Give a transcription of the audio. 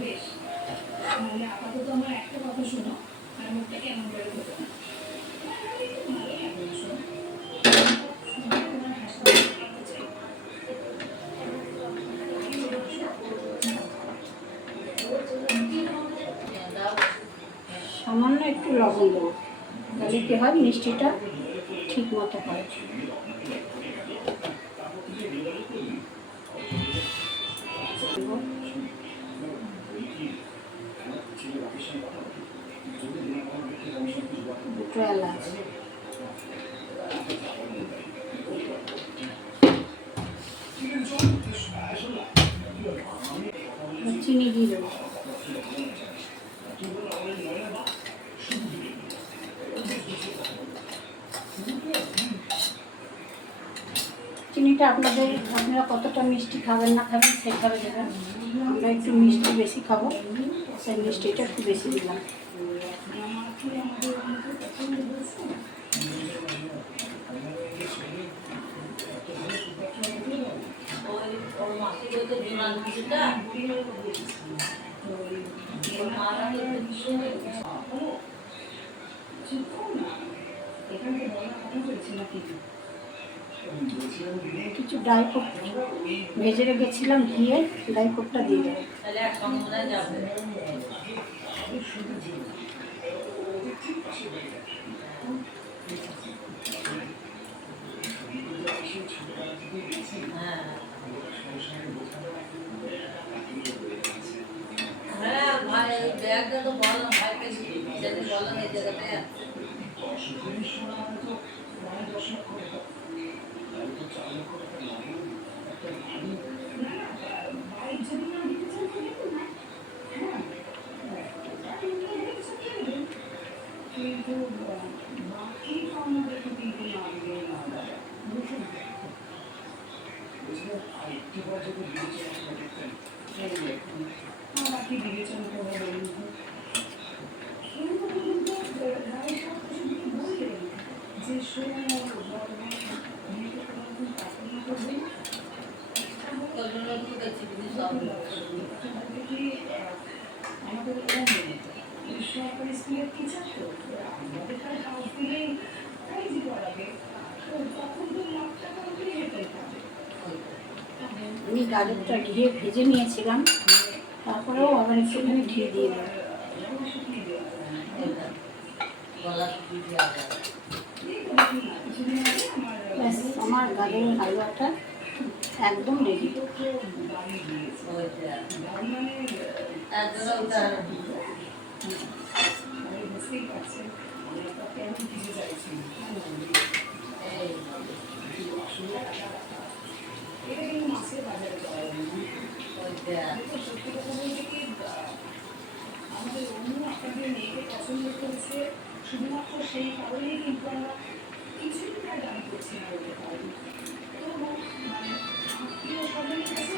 বেশ, তাহলে আপাতত আমার একটা কথা শোনো, আর মুখটা কেমন করে হতো না। ভালোই লাগে না শোনো, তোমার হাসি হচ্ছে। সামান্য একটু লবণ দেবো, তাহলে কি হয় মিষ্টিটা ঠিক মতো হয়। দুটো এলাচ, চিনি দিয়ে দেবো। চিনিটা আপনারা কতটা মিষ্টি খাবেন না খাবেন সেভাবে দেবেন। আমরা একটু মিষ্টি বেশি খাবো, সেই মিষ্টিটা একটু বেশি দিলাম। কিছু ড্রাই ফ্রুট ভেজে রেখেছিলাম ঘিয়ে, ড্রাই ফ্রুটটা দিয়ে দেবো। হ্যাঁ ভাই ব্যাগটা তো বলো ভাইকে যদি বলো এই জায়গাতে কিন্তু বাকি আমাদের কিন্তু না দিলে না দাদা, বুঝলেন? আরেকটি বার যদি বিবেচনা করতেন, বাকি বিবেচনা করে বলুন যে সময় আমাদের সরকারি স্কুলের টিচার তো আমাদের হাউস দিলেই কাজই করাবে, তখন তো লাখ টাকা উঠে যেতে হবে। আমি গাজরটা ঘিয়ে ভেজে নিয়েছিলাম, তারপরেও আবার একটুখানি ঘি দিয়ে দেবো। ব্যাস, আমার গাজরের হালুয়াটা একদম রেডি। আমাদের অন্য আপনাদের মেয়েকে পছন্দ করেছে শুধুমাত্র সেই কারণেই কিন্তু আমরা কিছুই প্রায় দাবি করছি না বলতে পারি। তো মানে আত্মীয় স্বজনের কাছে